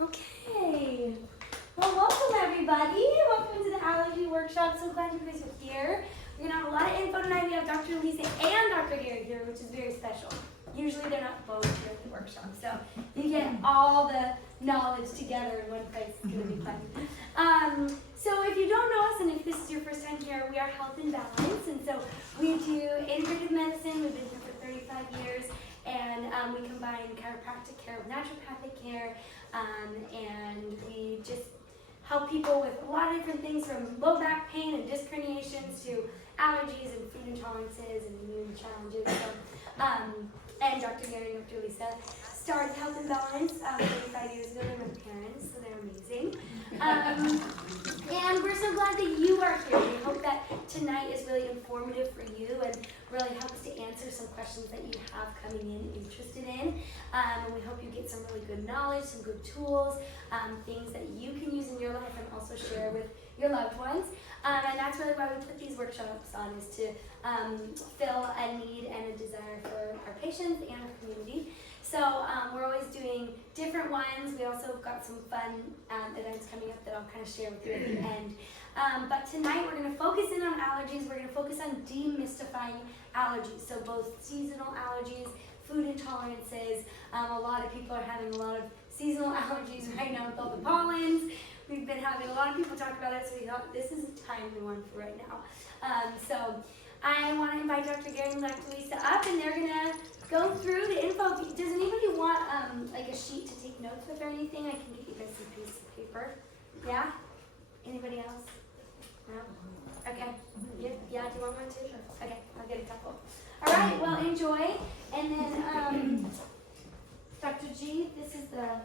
Okay. Well, welcome everybody. Welcome to the Allergy Workshop. So glad you guys are here. We're gonna have a lot of info tonight. We have Dr. Lisa and Dr. Gary here, which is very special. Usually they're not both here at the workshop, so you get all the knowledge together in one place. It's gonna be fun. So if you don't know us, and if this is your first time here, we are Health and Balance, and so we do integrative medicine. We've been here for 35 years, and we combine chiropractic care with naturopathic care, and we just help people with a lot of different things, from low back pain and disc herniations to allergies and food intolerances and immune challenges. So, and Dr. Gary and Dr. Lisa started Health and Balance 35 years ago. They're my parents, so they're amazing. And we're so glad that you are here. We hope that tonight is really informative for you and really helps to answer some questions that you have coming in interested in. And we hope you get some really good knowledge, some good tools, things that you can use in your life and also share with your loved ones. And that's really why we put these workshops on, is to fill a need and a desire for our patients and our community. So we're always doing different ones. We also have got some fun events coming up that I'll kind of share with you at the end. But tonight we're going to focus in on allergies. We're going to focus on demystifying allergies. So both seasonal allergies, food intolerances. A lot of people are having a lot of seasonal allergies right now with all the pollens. We've been having a lot of people talk about it, so we thought this is a timely one for right now. So I want to invite Dr. Gary and Dr. Lisa up, and they're going to go through the info. Does anybody want like a sheet to take notes with or anything? I can get you guys some piece of paper. Yeah? Anybody else? No? Okay. Yeah, do you want one too? Okay, I'll get a couple. All right, well, enjoy. And then, Dr. G, this is the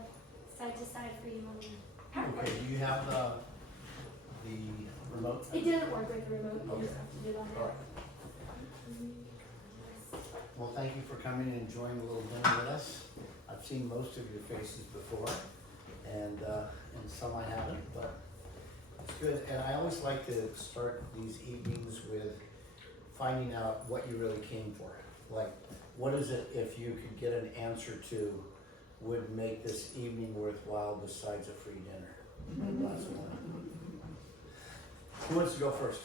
side to side for you, Mommy. Okay, do you have the remote? It didn't work with the remote. You Okay. just have to do it on All there. right. Well, thank you for coming and enjoying a little dinner with us. I've seen most of your faces before, and some I haven't, but it's good. And I always like to start these evenings with finding out what you really came for. Like, what is it, if you could get an answer to, would make this evening worthwhile besides a free dinner? And glass of wine. Who wants to go first?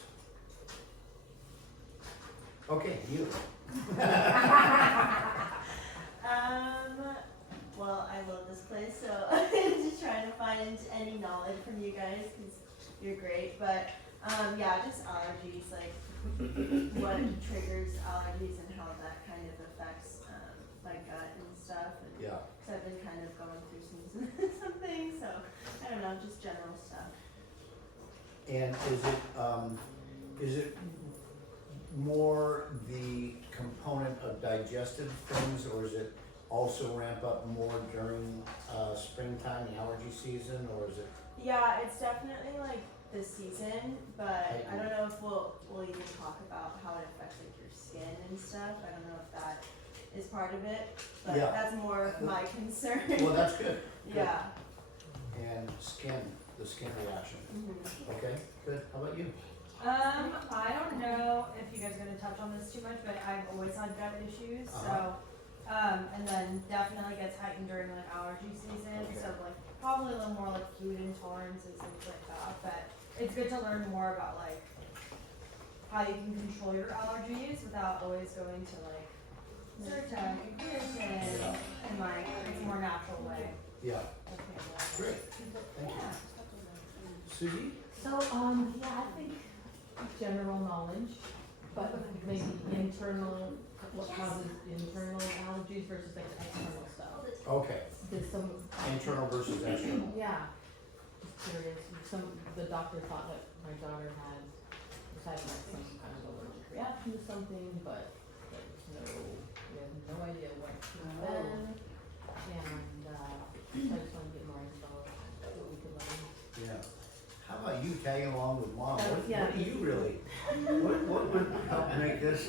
Okay, you. Well, I love this place, so I'm just trying to find any knowledge from you guys, because you're great. But yeah, just allergies, like what triggers allergies and how that kind of affects my gut and stuff. And Yeah. So I've been kind of going through some things, so I don't know, just general stuff. And is it more the component of digestive things, or is it also ramp up more during springtime, the allergy season, or is it? Yeah, it's definitely like the season, but I don't know if we'll even talk about how it affects like your skin and stuff. I don't know if that is part of it, but Yeah. that's more of my concern. Well, that's good. Good. Yeah. And the skin reaction. Mm-hmm. Okay, good. How about you? I don't know if you guys are gonna touch on this too much, but I've always had gut issues, so, and then definitely gets heightened during like allergy season, Okay. so like probably a little more like food intolerances, things like that, but it's good to learn more about like how you can control your allergies without always going to like Zyrtec and Pearson, and like, it's a more natural way. Yeah. of handling it. Great. Thank you. Susie? So, yeah, I think general knowledge, but maybe internal, what causes internal allergies versus like external stuff. Okay. Did some, Internal versus external. yeah, just curious, the doctor thought that my daughter was having like some kind of allergic reaction to something, but we have no idea what to do then. And, I just want to get more info, what we could learn. Yeah. How about you tagging along with Mom? Yeah. What do you really, what would help make this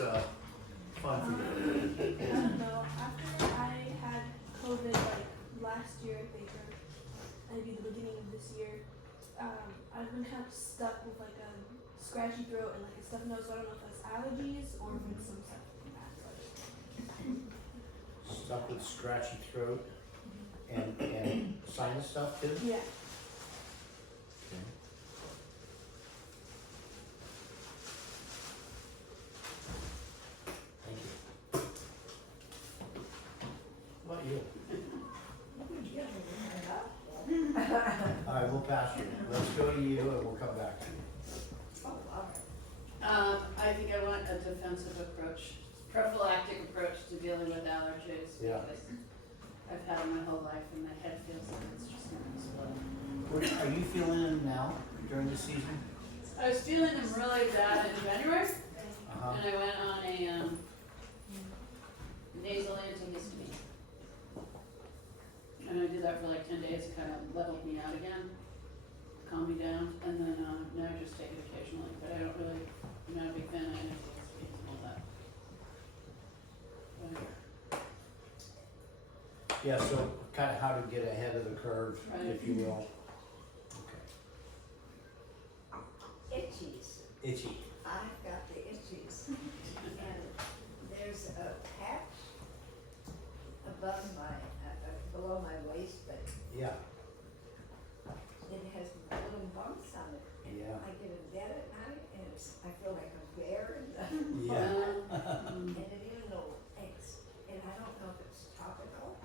fun for you? I don't know. After I had COVID like last year, I think, or maybe the beginning of this year, I've been kind of stuck with like a scratchy throat and like a stuffed nose. So I don't know if that's allergies or if it's some stuff like that. Stuck with scratchy throat And sinus stuff too? Yeah. Okay. Thank you. What about you? Alright, we'll pass you. Let's go to you and we'll come back to you. I think I want a defensive approach, prophylactic approach to dealing with allergies. Yeah. Because I've had them my whole life and my head feels like it's just gonna explode. Are you feeling them now during the season? I was feeling them really bad in January, Uh-huh. and I went on a nasal antihistamine. And I did that for like 10 days, it kind of leveled me out again, calmed me down, and then now I just take it occasionally, but I don't really, I'm not a big fan of antihistamines and all that. But, Yeah, so kind of how to get ahead of the curve, Right. if you will. Okay. Itchies. Itchy. I've got the itchies. And there's a patch above below my waist, but Yeah, it has little bumps on it. And Yeah. I get in bed at night and I feel like a bear and, yeah. and it even little aches. And I don't know if it's topical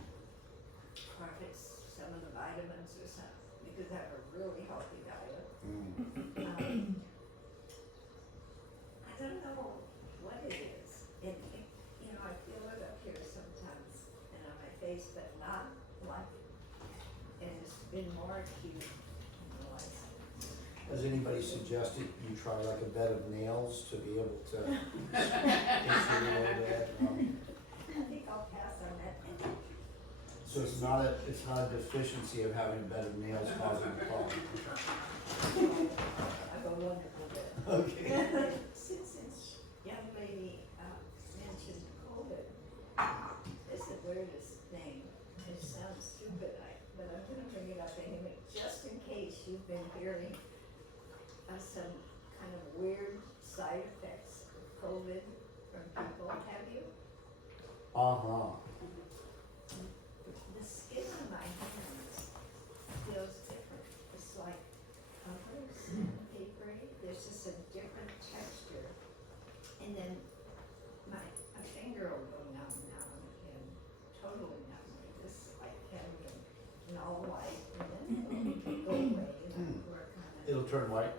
or if it's some of the vitamins or something, because I have a really healthy diet. Mm. I don't know what it is. And, you know, I feel it up here sometimes and on my face, but not like, and it's been more acute in the last. Has anybody suggested you try like a bed of nails to be able to itch a little bit? I think I'll pass on that. So it's not a deficiency of having a bed of nails causing the problem. I have a wonderful bit. Okay. Since this young lady mentioned COVID, this is the weirdest thing. It sounds stupid, but I'm gonna bring it up anyway, just in case you've been hearing some kind of weird side effects of COVID from people. Have you? Uh-huh. The skin on my hands feels different. It's like covers, papery. There's just a different texture. And then my finger will go numb now and again, totally numb, like this, like heavy and all white, and then it'll go away and work on it. It'll turn white?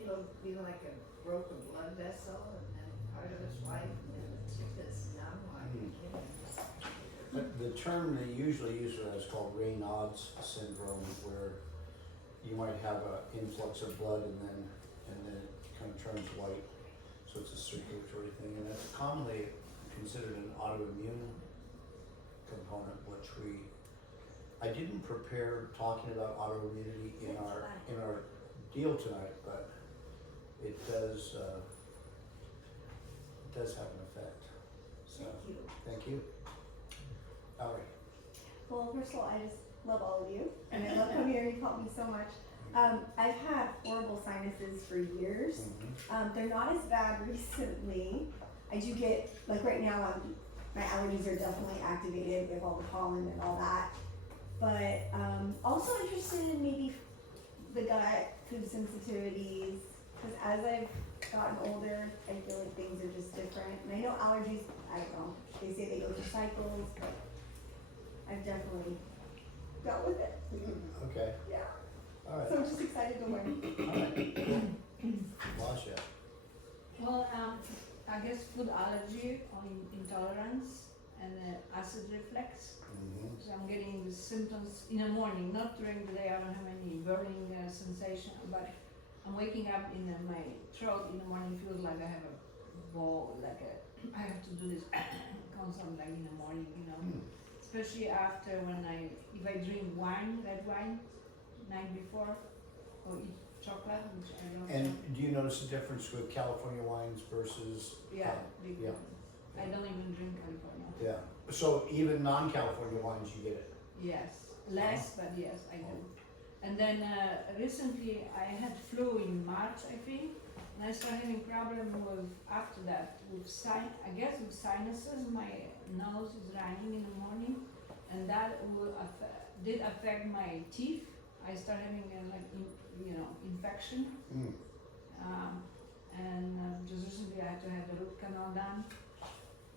It'll be like a broken blood vessel, and then part of it's white, and then the tip is numb, like, you know. The term they usually use for that is called Raynaud's syndrome, where you might have an influx of blood and then it kind of turns white. So it's a circulatory thing, and it's commonly considered an autoimmune component, which I didn't prepare talking about autoimmunity in our deal tonight, but it does have an effect. So, Thank you. thank you. Valerie. Well, first of all, I just love all of you, and I love coming here. You've helped me so much. I've had horrible sinuses for years. Mhm. They're not as bad recently. I do get, like right now, my allergies are definitely activated with all the pollen and all that. But also interested in maybe the gut, food sensitivities, because as I've gotten older, I feel like things are just different. And I know allergies, I don't know, they say they go through cycles, but I've definitely dealt with it. Okay, Yeah. all right, So I'm just excited to learn. all right, cool. Lasha. Well, I guess food allergy or intolerance and acid reflux. Mhm. So I'm getting the symptoms in the morning, not during the day. I don't have any burning sensation, but I'm waking up in my throat in the morning. Feels like I have a ball, I have to do this constant, like in the morning, you know. Hmm. Especially after if I drink wine, red wine, night before, or eat chocolate, which I don't. And do you notice a difference with California wines versus? Yeah, big yeah. one. I don't even drink California. Yeah, so even non-California wines, you get it? Yes, less, but yes, I do. And then recently I had flu in March, I think, And I started having problem with, after that, with I guess with sinuses, my nose is running in the morning, and that did affect my teeth. I started having infection. Just recently I had to have the root canal done,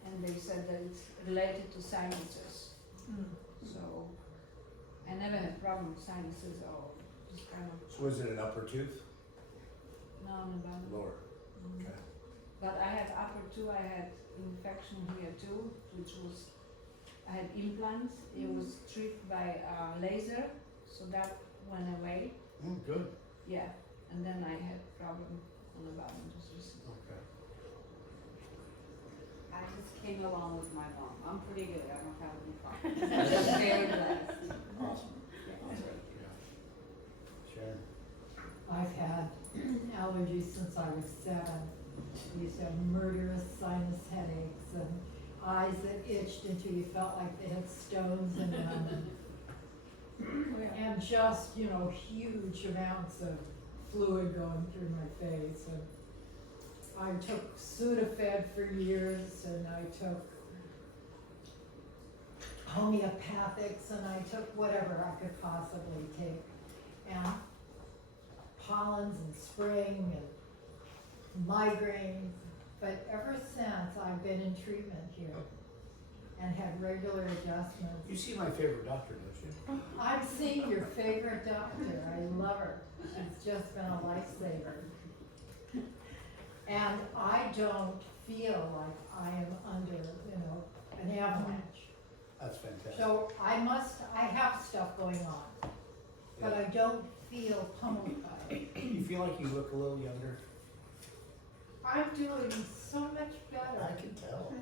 and they said that it's related to sinuses. So I never had problem with sinuses or just kind of So is it an upper tooth? no bottom. Lower. Okay. But I had upper too. I had infection here too, which was I had implants. It was treated by laser, so that went away. Good. Yeah, and then I had problem on the bottom just recently. Okay. I just came along with my mom. I'm pretty good. I don't have any problems. I'm just very blessed. Awesome. Awesome. Yeah. Sharon. I've had allergies since I was 7. I used to have murderous sinus headaches and eyes that itched until you felt like they had stones in them. And just, huge amounts of fluid going through my face. And I took Sudafed for years, and I took homeopathics, and I took whatever I could possibly take. And pollens and spraying and migraines, but ever since I've been in treatment here and had regular adjustments. You see my favorite doctor, don't you? I've seen your favorite doctor. I love her. She's just been a lifesaver. And I don't feel like I am under, an avalanche. That's fantastic. So I have stuff going on, but I don't feel pummeled by it. You feel like you look a little younger? I'm doing so much better. I can tell.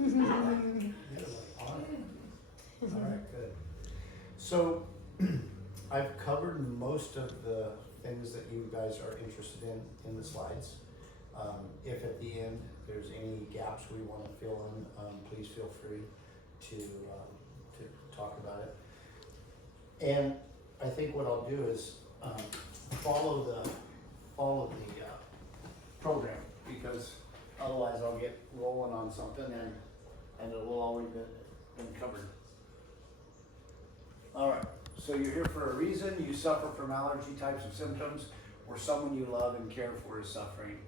You're like on it. All right, good. So I've covered most of the things that you guys are interested in the slides. If at the end there's any gaps we want to fill in, please feel free to talk about it. And I think what I'll do is follow the program, because otherwise I'll get rolling on something and it will already been covered. All right, so you're here for a reason. You suffer from allergy types of symptoms, or someone you love and care for is suffering.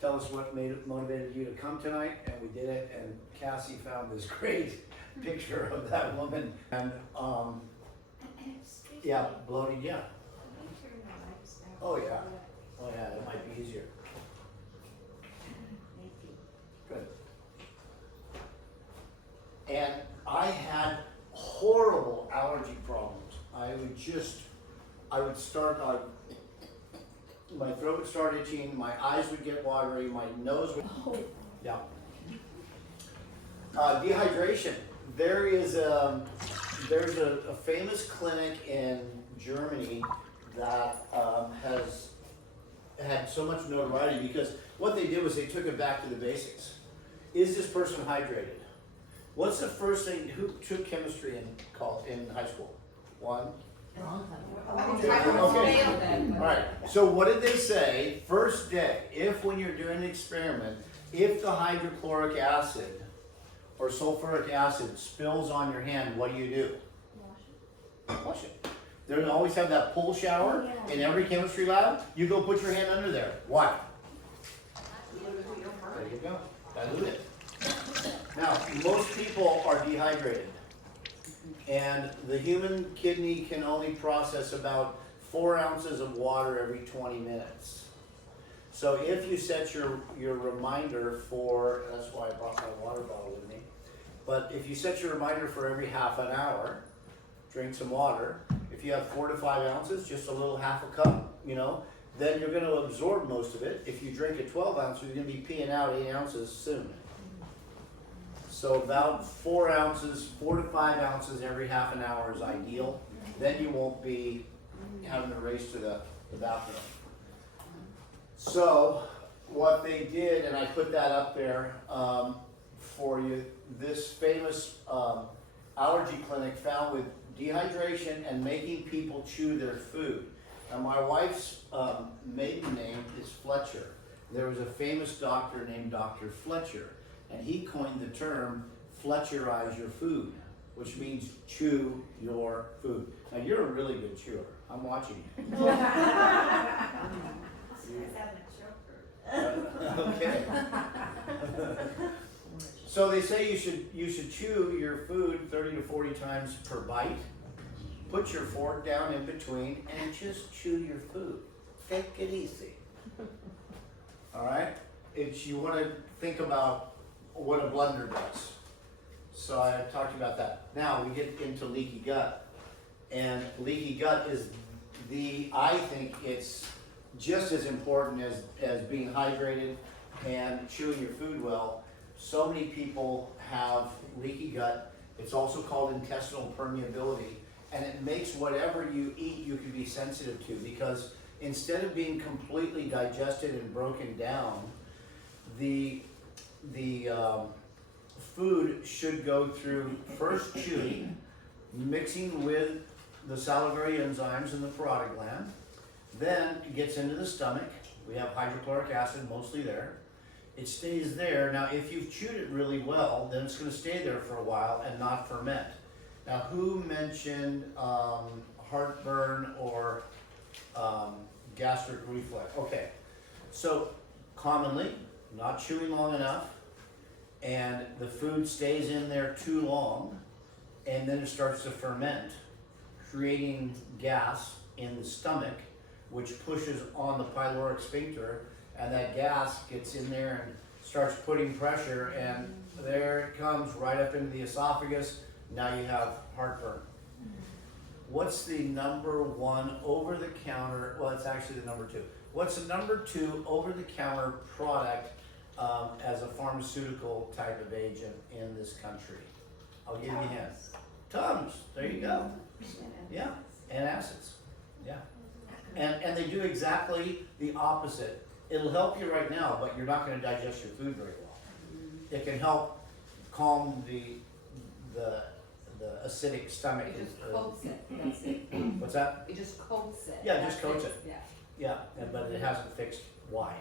Tell us what motivated you to come tonight, and we did it. And Cassie found this great picture of that woman, and yeah, bloated, yeah. Can you turn the lights down? Oh yeah, oh yeah, that might be easier. Thank you. Good. And I had horrible allergy problems. I would start, my throat would start itching, my eyes would get watery, my nose would, yeah. Dehydration. There's a famous clinic in Germany that has had so much notoriety because what they did was they took it back to the basics. Is this person hydrated? What's the first thing, who took chemistry in high school? One? Okay. All right, so what did they say? First day, when you're doing an experiment, if the hydrochloric acid or sulfuric acid spills on your hand, what do? Wash it. They always have that pull shower in every chemistry lab. You go put your hand under there. Why? There you go. Dilute it. Now, most people are dehydrated. And the human kidney can only process about 4 ounces of water every 20 minutes. So if you set your reminder for, that's why I brought my water bottle with me, but if you set your reminder for every half an hour, drink some water. If you have 4 to 5 ounces, just a little half a cup, then you're going to absorb most of it. If you drink at 12 ounces, you're going to be peeing out 8 ounces soon. So about 4 to 5 ounces every half an hour is ideal. Then you won't be having to race to the bathroom. So what they did, and I put that up there for you, this famous allergy clinic found with dehydration and making people chew their food. Now my wife's maiden name is Fletcher. There was a famous doctor named Dr. Fletcher, and he coined the term Fletcherize your food, which means chew your food. Now you're a really good chewer. I'm watching you. Okay. So they say you should chew your food 30 to 40 times per bite. Put your fork down in between and just chew your food. Take it easy. All right? You want to think about what a blender does. So I talked to you about that. Now we get into leaky gut. And leaky gut is I think it's just as important as being hydrated and chewing your food well. So many people have leaky gut. It's also called intestinal permeability. And it makes whatever you eat you can be sensitive to, because instead of being completely digested and broken down, the food should go through first chewing, mixing with the salivary enzymes in the parotid gland, then it gets into the stomach. We have hydrochloric acid mostly there. It stays there. Now if you've chewed it really well, then it's going to stay there for a while and not ferment. Now who mentioned heartburn or gastric reflux? Okay, so commonly not chewing long enough, and the food stays in there too long, and then it starts to ferment, creating gas in the stomach, which pushes on the pyloric sphincter, and that gas gets in there and starts putting pressure, and there it comes right up into the esophagus. Now you have heartburn. What's the number one over-the-counter, well, it's actually the number two. What's the number two over-the-counter product as a pharmaceutical type of agent in this country? I'll give you a hint. Tums, there you go. Yeah, antacids, yeah. And they do exactly the opposite. It'll help you right now, but you're not gonna digest your food very well. It can help calm the acidic stomach. It just coats it, that's it. What's that? It just coats it. Yeah, it just coats it. Yeah. Yeah, but it hasn't fixed why.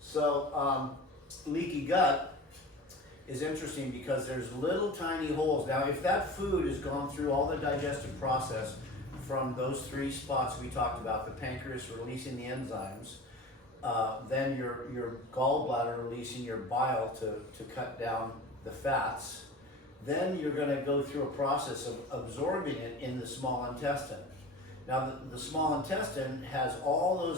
So leaky gut is interesting because there's little tiny holes. Now if that food has gone through all the digestive process from those three spots we talked about, the pancreas releasing the enzymes, then your gallbladder releasing your bile to cut down the fats, then you're going to go through a process of absorbing it in the small intestine. Now the small intestine has all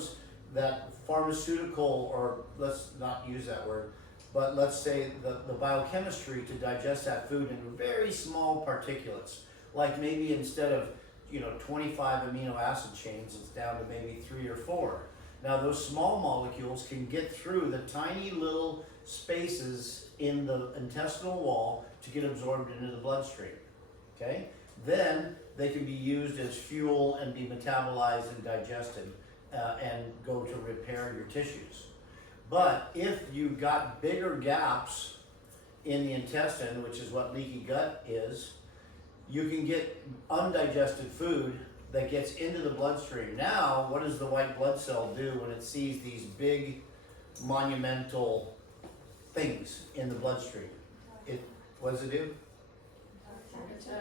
that pharmaceutical, or let's not use that word, but let's say the biochemistry to digest that food in very small particulates. Like maybe instead of 25 amino acid chains, it's down to maybe 3 or 4. Now those small molecules can get through the tiny little spaces in the intestinal wall to get absorbed into the bloodstream, okay? Then they can be used as fuel and be metabolized and digested and go to repair your tissues. But if you've got bigger gaps in the intestine, which is what leaky gut is, you can get undigested food that gets into the bloodstream. Now, what does the white blood cell do when it sees these big monumental things in the bloodstream? What does it do?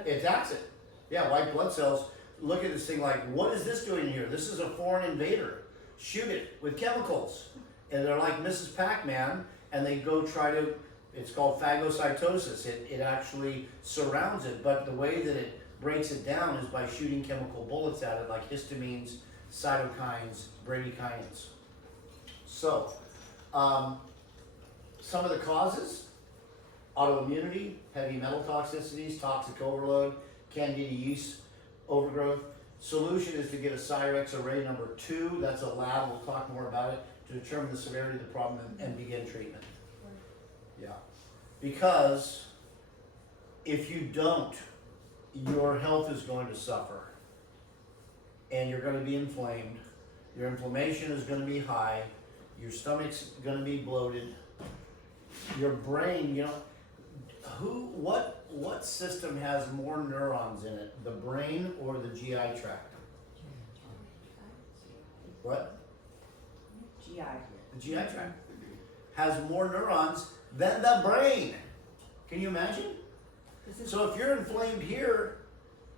It attacks it. Yeah, white blood cells look at this thing like, what is this doing here? This is a foreign invader. Shoot it with chemicals. And they're like Mrs. Pac-Man, and they go try to, it's called phagocytosis. It actually surrounds it, but the way that it breaks it down is by shooting chemical bullets at it, like histamines, cytokines, bradykinin. So, some of the causes: autoimmunity, heavy metal toxicities, toxic overload, candida yeast overgrowth. Solution is to get a Cyrex array number 2. That's a lab, we'll talk more about it, to determine the severity of the problem and begin treatment. Yeah. Because if you don't, your health is going to suffer. And you're going to be inflamed. Your inflammation is going to be high. Your stomach's going to be bloated. Your brain, what system has more neurons in it, the brain or the GI tract? What? GI. the GI tract, has more neurons than the brain. Can you imagine? So if you're inflamed here,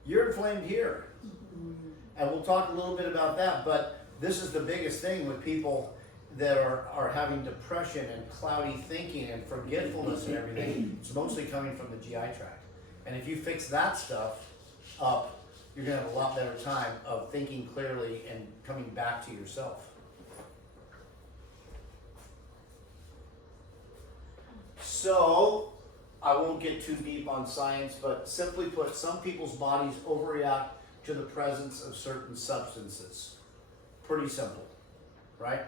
you're inflamed here. And we'll talk a little bit about that, but this is the biggest thing with people that are having depression and cloudy thinking and forgetfulness and everything. It's mostly coming from the GI tract. And if you fix that stuff up, you're gonna have a lot better time of thinking clearly and coming back to yourself. So, I won't get too deep on science, but simply put, some people's bodies overreact to the presence of certain substances. Pretty simple, right?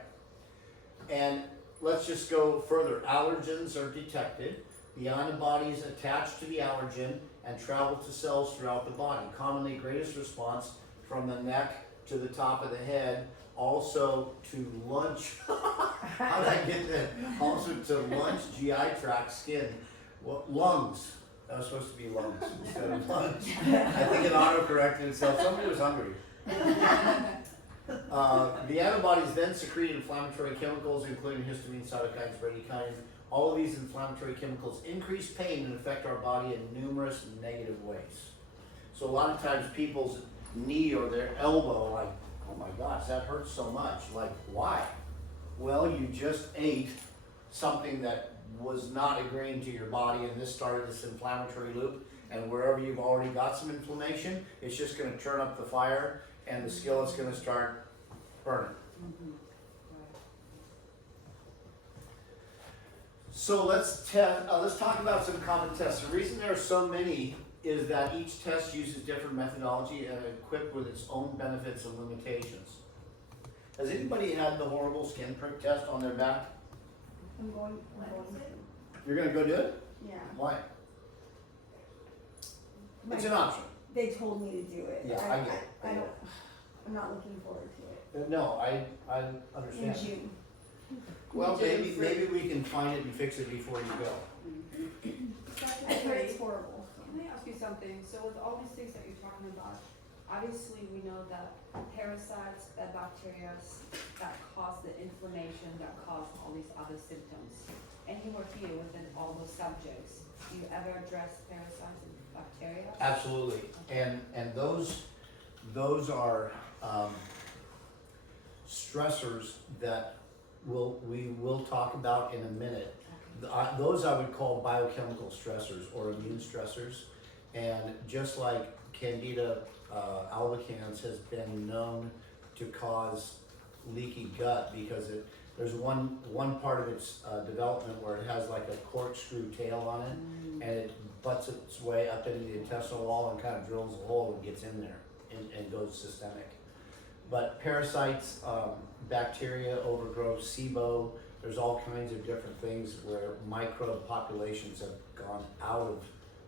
And let's just go further. Allergens are detected. The antibodies attach to the allergen and travel to cells throughout the body. Commonly greatest response from the neck to the top of the head, also to lunch. How did I get that? Also to lunch, GI tract, skin. Well, lungs. That was supposed to be lungs instead of lunch. I think it auto-corrected itself. Somebody was hungry. The antibodies then secrete inflammatory chemicals, including histamine, cytokines, bradykinin. All of these inflammatory chemicals increase pain and affect our body in numerous negative ways. So a lot of times people's knee or their elbow, like, oh my gosh, that hurts so much. Like, why? Well, you just ate something that was not agreeing to your body, and this started this inflammatory loop, and wherever you've already got some inflammation, it's just going to turn up the fire, and the skillet's going to start burning. So let's talk about some common tests. The reason there are so many is that each test uses different methodology and equipped with its own benefits and limitations. Has anybody had the horrible skin prick test on their back? I'm going to. You're gonna go do it? Yeah. Why? It's an option. They told me to do it. Yeah, I get it. I don't, I'm not looking forward to it. No, I In understand. June. Well, maybe we can find it and fix it before you go. I heard it's horrible. Can I ask you something? So with all these things that you're talking about, obviously we know that parasites, that bacteria that cause the inflammation, that cause all these other symptoms. And you were here within all those subjects. Do you ever address parasites and bacteria? Absolutely, and those are stressors that we will talk about in a minute. Those I would call biochemical stressors or immune stressors, and just like Candida albicans has been known to cause leaky gut because there's one part of its development where it has like a corkscrew tail on it, and it butts its way up into the intestinal wall and kind of drills a hole and gets in there and goes systemic. But parasites, bacteria, overgrowth, SIBO, there's all kinds of different things where microbe populations have gone out of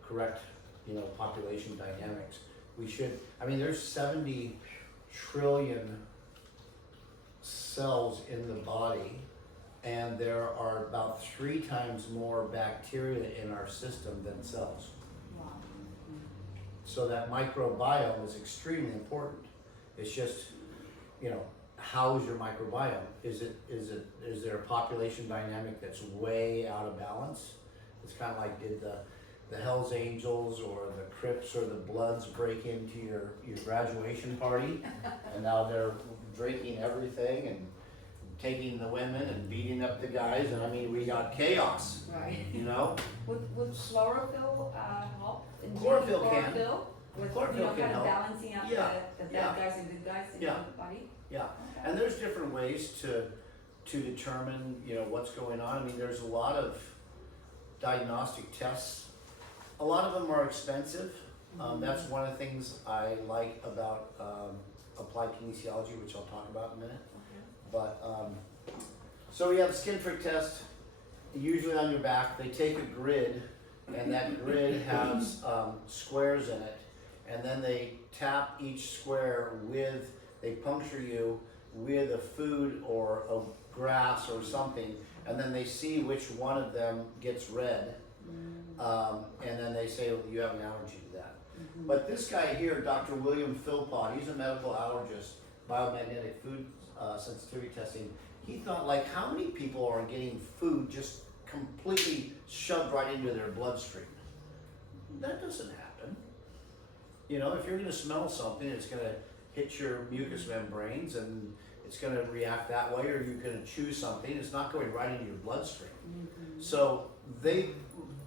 correct, population dynamics. There's 70 trillion cells in the body, and there are about 3 times more bacteria in our system than cells. Wow. So that microbiome is extremely important. It's just, how is your microbiome? Is there a population dynamic that's way out of balance? It's kind of like, did the Hells Angels or the Crips or the Bloods break into your graduation party, and now they're drinking everything and taking the women and beating up the guys, and we got chaos. Right. Would chlorophyll help? Chlorophyll can. Chlorophyll? With, Chlorophyll can kind of help. balancing out Yeah, the yeah. bad guys and good guys in Yeah. the body? Yeah, and there's different ways to determine, what's going on. There's a lot of diagnostic tests. A lot of them are expensive. That's one of the things I like about applied kinesiology, which I'll talk about in a minute. But so we have a skin prick test, usually on your back. They take a grid, and that grid has squares in it, and then they tap each square they puncture you with a food or a grass or something, and then they see which one of them gets red, and then they say, well, you have an allergy to that. But this guy here, Dr. William Philpott, he's a medical allergist, biomagnetic food sensitivity testing. he thought, like, how many people are getting food just completely shoved right into their bloodstream? That doesn't happen. You know, if you're gonna smell something, it's gonna hit your mucous membranes and it's gonna react that way, or you're gonna chew something, it's not going right into your bloodstream. So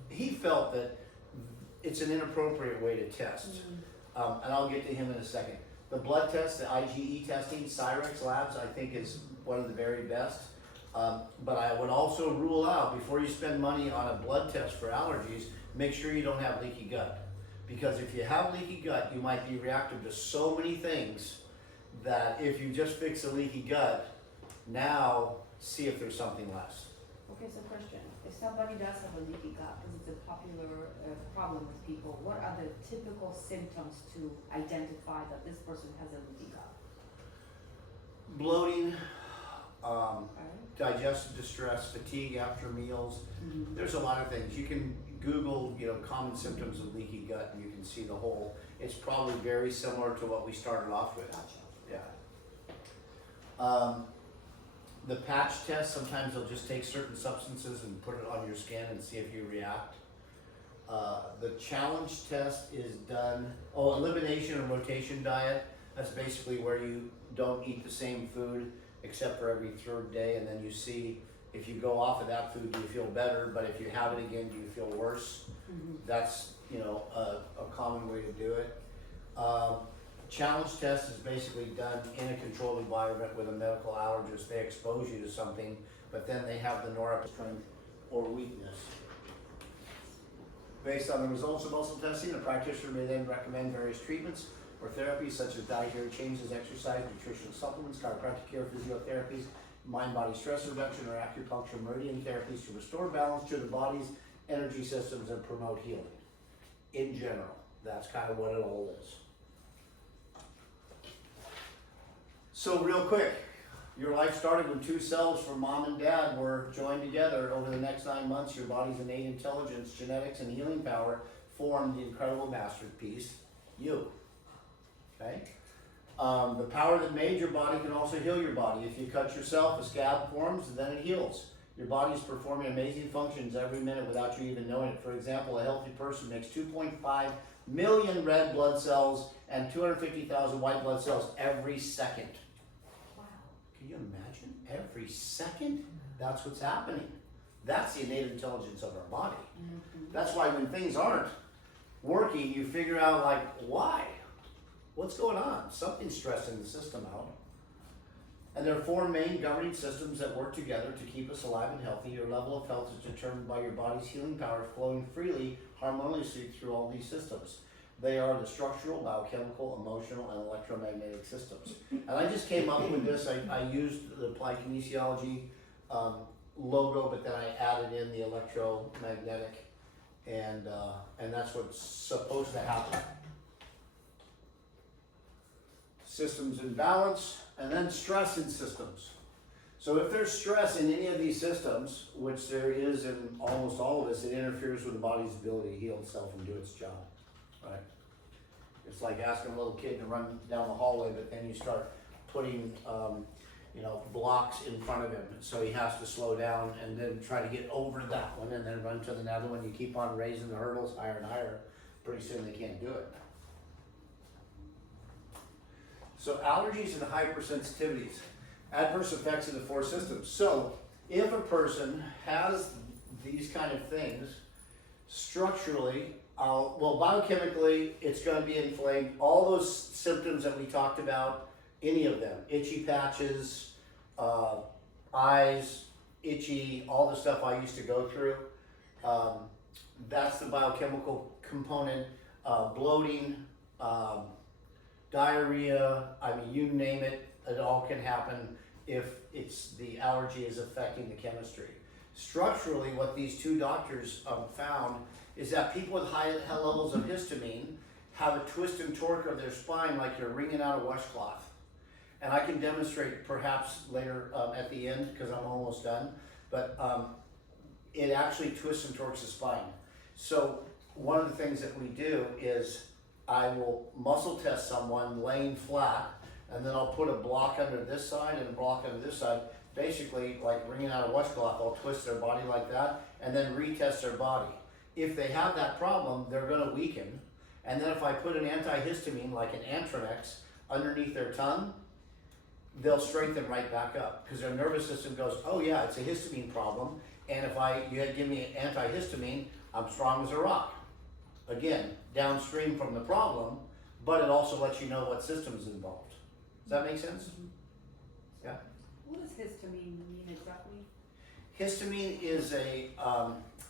he felt that it's an inappropriate way to test. And I'll get to him in a second. The blood test, the IgE testing, Cyrex Labs, I think is one of the very best. But I would also rule out, before you spend money on a blood test for allergies, make sure you don't have leaky gut. Because if you have leaky gut, you might be reactive to so many things that if you just fix a leaky gut, now see if there's something less. Okay, so question, if somebody does have a leaky gut, because it's a popular problem with people, what are the typical symptoms to identify that this person has a leaky gut? Bloating, digestive distress, fatigue after meals. There's a lot of things. You can Google, you know, common symptoms of leaky gut and you can see the whole. It's probably very similar to what we started off with. Yeah. The patch test, sometimes they'll just take certain substances and put it on your skin and see if you react. The challenge test is done, elimination and rotation diet. That's basically where you don't eat the same food except for every third day, and then you see if you go off of that food, do you feel better, but if you have it again, do you feel worse? That's, you know, a common way to do it. Challenge test is basically done in a controlled environment with a medical allergist. They expose you to something, but then they have the norepinephrine strength or weakness. Based on the results of muscle testing, the practitioner may then recommend various treatments or therapies such as dietary changes, exercise, nutritional supplements, chiropractic care, physiotherapies, mind-body stress reduction, or acupuncture meridian therapies to restore balance to the body's energy systems and promote healing. In general, that's kind of what it all is. So real quick, your life started when two cells from mom and dad were joined together. Over the next 9 months, your body's innate intelligence, genetics, and healing power formed the incredible masterpiece, you. Okay? The power that made your body can also heal your body. If you cut yourself, a scab forms, and then it heals. Your body is performing amazing functions every minute without you even knowing it. For example, a healthy person makes 2.5 million red blood cells and 250,000 white blood cells every second. Wow. Can you imagine? Every second? That's what's happening. That's the innate intelligence of our body. That's why when things aren't working, you figure out, like, why? What's going on? Something's stressing the system out. And there are 4 main governing systems that work together to keep us alive and healthy. Your level of health is determined by your body's healing power flowing freely, harmoniously through all these systems. They are the structural, biochemical, emotional, and electromagnetic systems. And I just came up with this. I used the applied kinesiology logo, but then I added in the electromagnetic, and that's what's supposed to happen. Systems in balance, and then stress in systems. So if there's stress in any of these systems, which there is in almost all of us, it interferes with the body's ability to heal itself and do its job, right? It's like asking a little kid to run down the hallway, but then you start putting, blocks in front of him, so he has to slow down and then try to get over that one and then run to the other one. You keep on raising the hurdles higher and higher, pretty soon they can't do it. So allergies and hypersensitivities, adverse effects of the 4 systems. So if a person has these kind of things, structurally, biochemically, it's going to be inflamed. All those symptoms that we talked about, any of them, itchy patches, eyes, itchy, all the stuff I used to go through, that's the biochemical component, bloating, diarrhea, I mean, you name it, it all can happen if it's the allergy is affecting the chemistry. Structurally, what these 2 doctors found is that people with high levels of histamine have a twist and torque of their spine like you're wringing out a washcloth. And I can demonstrate perhaps later at the end, because I'm almost done, but it actually twists and torques the spine. So one of the things that we do is I will muscle test someone laying flat, and then I'll put a block under this side and a block under this side. basically like wringing out a washcloth, they'll twist their body like that and then retest their body. If they have that problem, they're gonna weaken. And then if I put an antihistamine like an Antronex underneath their tongue, they'll strengthen right back up because their nervous system goes, oh yeah, it's a histamine problem. And if you had to give me an antihistamine, I'm strong as a rock. Again, downstream from the problem, but it also lets you know what system's involved. Does that make sense? Yeah. What does histamine mean exactly? Histamine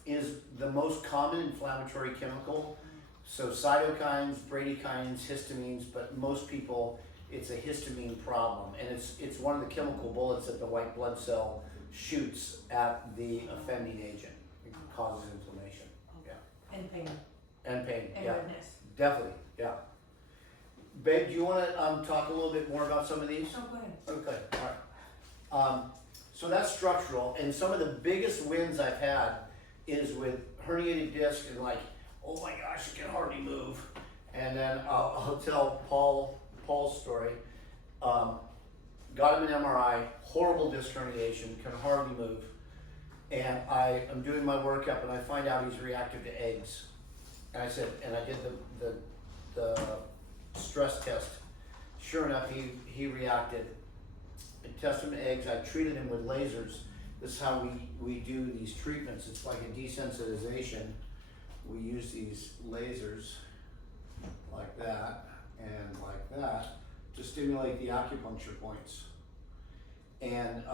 is the most common inflammatory chemical. So cytokines, bradykines, histamines, but most people, it's a histamine problem. And it's one of the chemical bullets that the white blood cell shoots at the offending agent. It causes inflammation. Yeah. And pain. And pain, And yeah. redness. Definitely, yeah. Babe, do you wanna talk a little bit more about some of these? Oh, go ahead. Okay, alright. So that's structural, and some of the biggest wins I've had is with herniated disc and like, oh my gosh, I can hardly move. And then I'll tell Paul's story. Got him an MRI, horrible disc herniation, can hardly move. And I am doing my workup and I find out he's reactive to eggs. And I said, and I did the stress test. Sure enough, he reacted. I tested him to eggs. I treated him with lasers. This is how we do these treatments. It's like a desensitization. We use these lasers like that and like that to stimulate the acupuncture points. And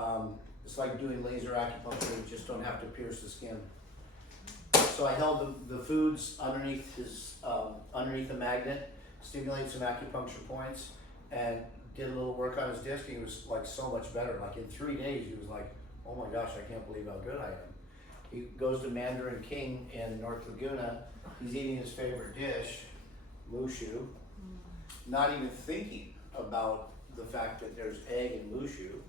it's like doing laser acupuncture. You just don't have to pierce the skin. So I held the foods underneath his underneath the magnet, stimulated some acupuncture points, and did a little work on his disc. He was like so much better. Like in 3 days, he was like, "Oh my gosh, I can't believe how good I am." He goes to Mandarin King in North Laguna. He's eating his favorite dish, mushu, not even thinking about the fact that there's egg in mushu.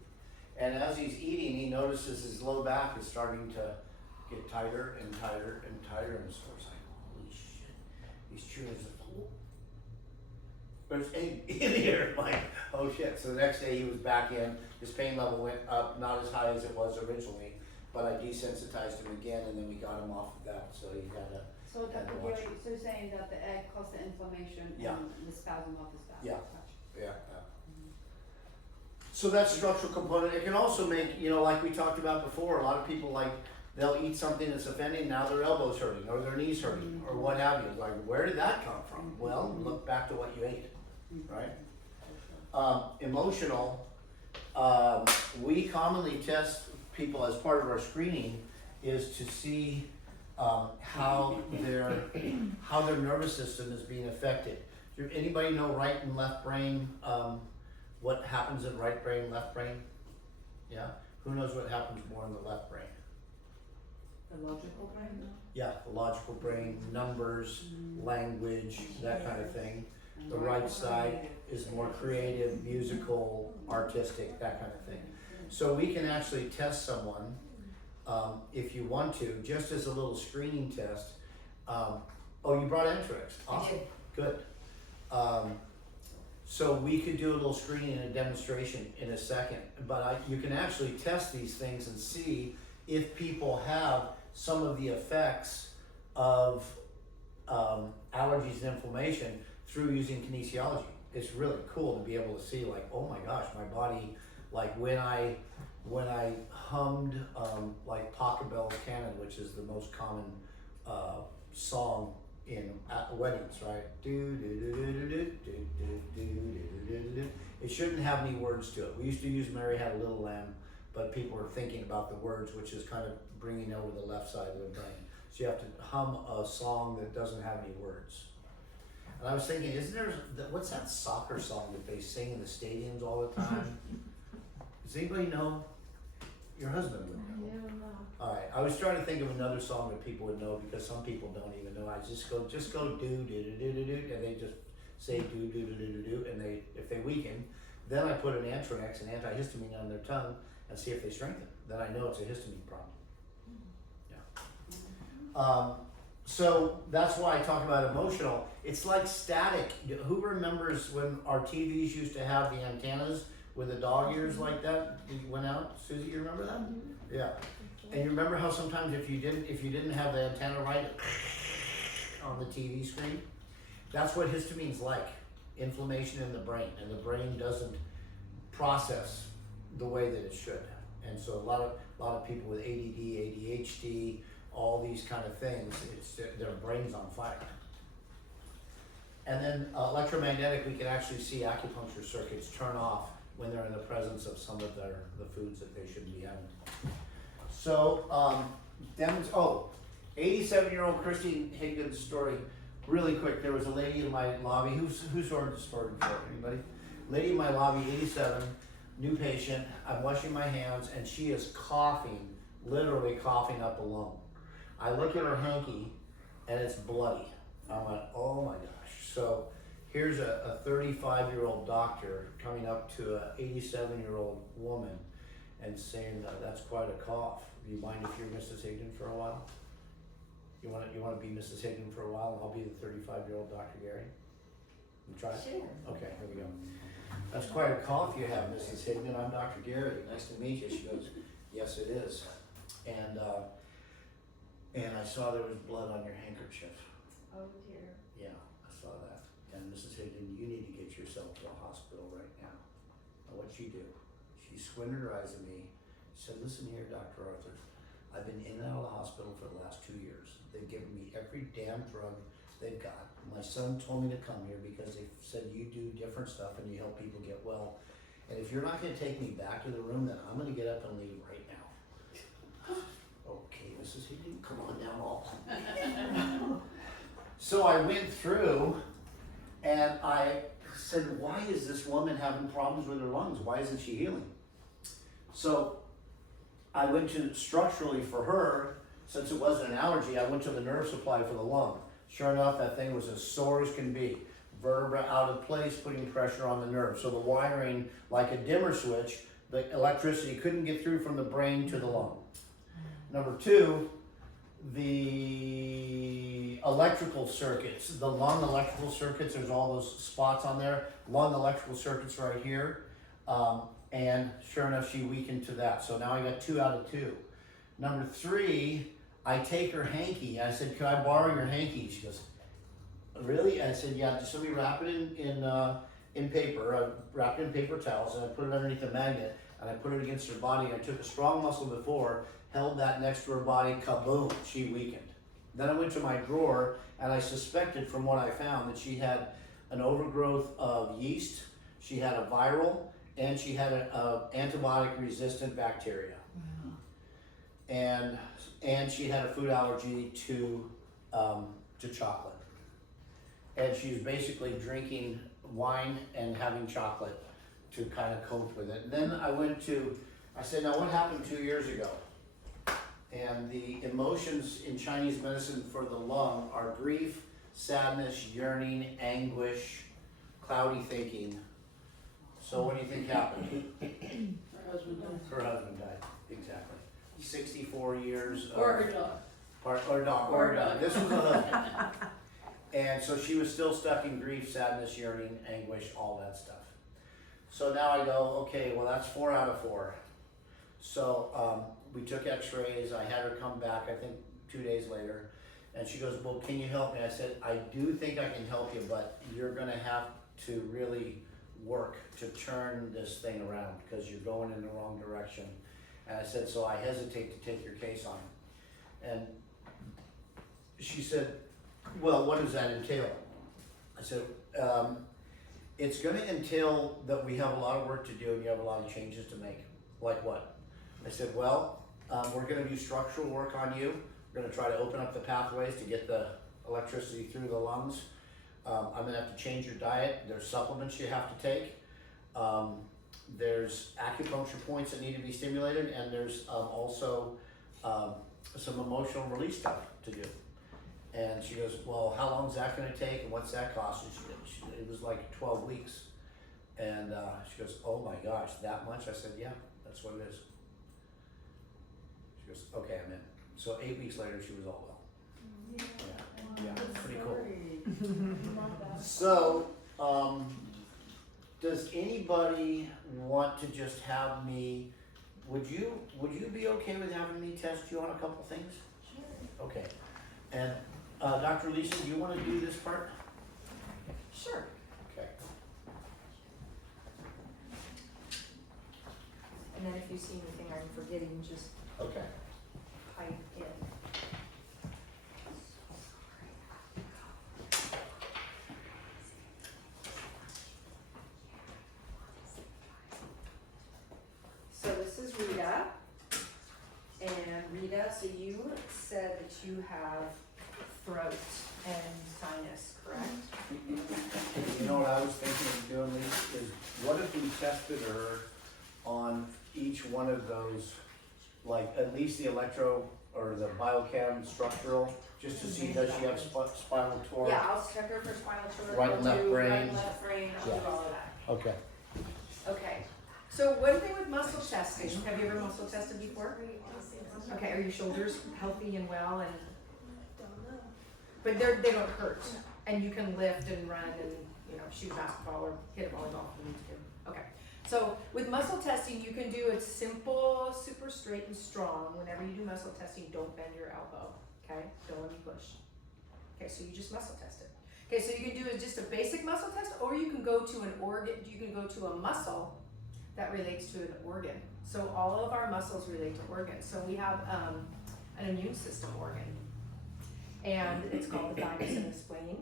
And as he's eating, he notices his low back is starting to get tighter and tighter and tighter, and so it's like, holy shit, he's chewing his whole, there's egg in here, like, oh shit. So the next day he was back in, his pain level went up, not as high as it was originally, but I desensitized him again, and then we got him off of that, so he had a, So Dr. Gary, so you're saying that the egg caused the inflammation Yeah. and the spasm of his back? Yeah. Gotcha. yeah. So that's structural component. It can also make, like we talked about before, a lot of people like, they'll eat something that's offending, now their elbow's hurting, or their knees hurting, or what have you. Like, where did that come from? Well, look back to what you ate, right? Emotional, we commonly test people as part of our screening is to see how their nervous system is being affected. Does anybody know right and left brain, what happens in right brain, left brain? Yeah? Who knows what happens more in the left brain? The logical brain? Yeah, the logical brain, numbers, language, that kind of thing. The right side is more creative, musical, artistic, that kind of thing. So we can actually test someone, if you want to, just as a little screening test. Oh, you brought Entrex. Awesome. Good. So we could do a little screening and a demonstration in a second, but you can actually test these things and see if people have some of the effects of allergies and inflammation through using kinesiology. It's really cool to be able to see, like, oh my gosh, my body, like when I hummed like Pachelbel's Canon, which is the most common song in weddings, right? It shouldn't have any words to it. We used to use Mary Had a Little Lamb, but people were thinking about the words, which is kind of bringing over the left side of the brain. So you have to hum a song that doesn't have any words. And I was thinking, what's that soccer song that they sing in the stadiums all the time? Does anybody know? Your husband would know. All right, I was trying to think of another song that people would know because some people don't even know. I just go do do do do do do, and they just say do do do do do do, and if they weaken, then I put an Antronex, an antihistamine on their tongue, and see if they strengthen. Then I know it's a histamine problem. Yeah. So that's why I talk about emotional. It's like static. Who remembers when our TVs used to have the antennas with the dog ears like that, you went out, Susie, you remember that? Yeah. And you remember how sometimes if you didn't have the antenna right on the TV screen? That's what histamine's like, inflammation in the brain, and the brain doesn't process the way that it should. And so a lot of people with ADD, ADHD, all these kind of things, it's their brain's on fire. And then electromagnetic, we can actually see acupuncture circuits turn off when they're in the presence of some of the foods that they shouldn't be having. So, 87-year-old Christine Higdon's story, really quick. There was a lady in my lobby, who's heard the story before, anybody? Lady in my lobby, 87, new patient, I'm washing my hands, and she is coughing, literally coughing up a lung. I look at her hanky, and it's bloody. I went, oh my gosh. So here's a 35-year-old doctor coming up to a 87-year-old woman and saying, that's quite a cough. Do you mind if you're Mrs. Higdon for a while? You want to be Mrs. Higdon for a while, and I'll be the 35-year-old Dr. Gary? You try? Sure. Okay, here we go. That's quite a cough you have, Mrs. Higdon. I'm Dr. Gary. Nice to meet you. She goes, yes, it is. And I saw there was blood on your handkerchief. Oh dear. Yeah, I saw that. And Mrs. Higdon, you need to get yourself to a hospital right now. Now what you do? She squinted her eyes at me. She said, listen here, Dr. Arthur. I've been in and out of the hospital for the last 2 years. They've given me every damn drug they've got. My son told me to come here because they said you do different stuff and you help people get well. And if you're not going to take me back to the room, then I'm going to get up and leave right now. Okay, Mrs. Higdon, come on down all. So I went through and I said, why is this woman having problems with her lungs? Why isn't she healing? So I went to structurally for her, since it wasn't an allergy, I went to the nerve supply for the lung. Sure enough, that thing was as sore as can be. Vertebra out of place, putting pressure on the nerve. So the wiring, like a dimmer switch, the electricity couldn't get through from the brain to the lung. Number two, the electrical circuits, the lung electrical circuits, there's all those spots on there. Lung electrical circuits right here. And sure enough, she weakened to that. So now I got 2 out of 2. Number 3, I take her hanky. I said, could I borrow your hanky? She goes, really? I said, yeah, just let me wrap it in paper. I wrapped it in paper towels and I put it underneath the magnet and I put it against her body. And I took a strong muscle before, held that next to her body, kaboom, she weakened. Then I went to my drawer and I suspected from what I found that she had an overgrowth of yeast, she had a viral, and she had an antibiotic resistant bacteria. Wow. And she had a food allergy to chocolate. And she was basically drinking wine and having chocolate to kind of cope with it. And then I said, now what happened 2 years ago? And the emotions in Chinese medicine for the lung are grief, sadness, yearning, anguish, cloudy thinking. So what do you think happened? Her husband died. Her husband died, exactly. 64 years. Or her dog. Or dog. This was a husband. And so she was still stuck in grief, sadness, yearning, anguish, all that stuff. So now I go, okay, well that's 4 out of 4. So we took x-rays, I had her come back, I think 2 days later, and she goes, well, can you help me? I said, I do think I can help you, but you're gonna have to really work to turn this thing around because you're going in the wrong direction. And I said, so I hesitate to take your case on. And she said, well, what does that entail? I said, it's gonna entail that we have a lot of work to do and you have a lot of changes to make. Like what? I said, well, we're gonna do structural work on you. We're gonna try to open up the pathways to get the electricity through the lungs. I'm gonna have to change your diet. There's supplements you have to take. There's acupuncture points that need to be stimulated, and there's also some emotional release stuff to do. And she goes, well, how long is that gonna take, and what's that cost? And it was like 12 weeks. And she goes, oh my gosh, that much? I said, yeah, that's what it is. She goes, okay, I'm in. So 8 weeks later, she was all well. Yeah, pretty cool. So, does anybody want to just have me, would you be okay with having me test you on a couple things? Sure. Okay, and, Dr. Lisa, do you wanna do this part? Sure. Okay. And then if you see anything I'm forgetting, just Okay. pipe in. So this is Rita. And Rita, so you said that you have throat and sinus, correct? You know what I was thinking of doing, Lisa, is what if we tested her on each one of those, like at least the electro or the biochem structural, just to see does she have spinal torque? Yeah, I'll check her for spinal torque. Right and left I'll do right brain. and left brain, I'll Yeah. do all of that. Okay. Okay, so one thing with muscle testing, have you ever muscle tested before? Okay, are your shoulders healthy and well and, Don't know. but they don't hurt? And you can lift and run and, you know, shoot basketball or hit a volleyball if you need to. Okay, so with muscle testing, you can do it simple, super straight and strong. Whenever you do muscle testing, don't bend your elbow, okay? Don't let me push. Okay, so you just muscle test it. Okay, so you can do just a basic muscle test, or you can go to an organ, you can go to a muscle that relates to an organ. So all of our muscles relate to organs. So we have an immune system organ, and it's called the thymus and the spleen,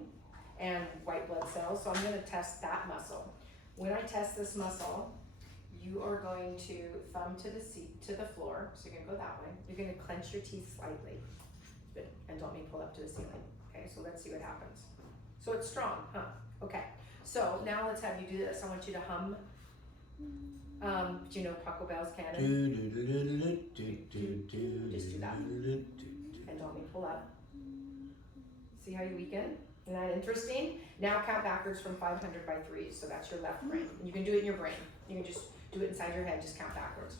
and white blood cells. So I'm gonna test that muscle. When I test this muscle, you are going to thumb to the seat, to the floor, so you're gonna go that way. You're gonna clench your teeth slightly, and don't pull up to the ceiling. Okay, so let's see what happens. So it's strong, huh? Okay, so now let's have you do this. I want you to hum. Do you know Taco Bell's Cannon? Just do that. And don't pull up. See how you weaken? Isn't that interesting? Now count backwards from 500 by 3, so that's your left brain. You can do it in your brain. You can just do it inside your head, just count backwards.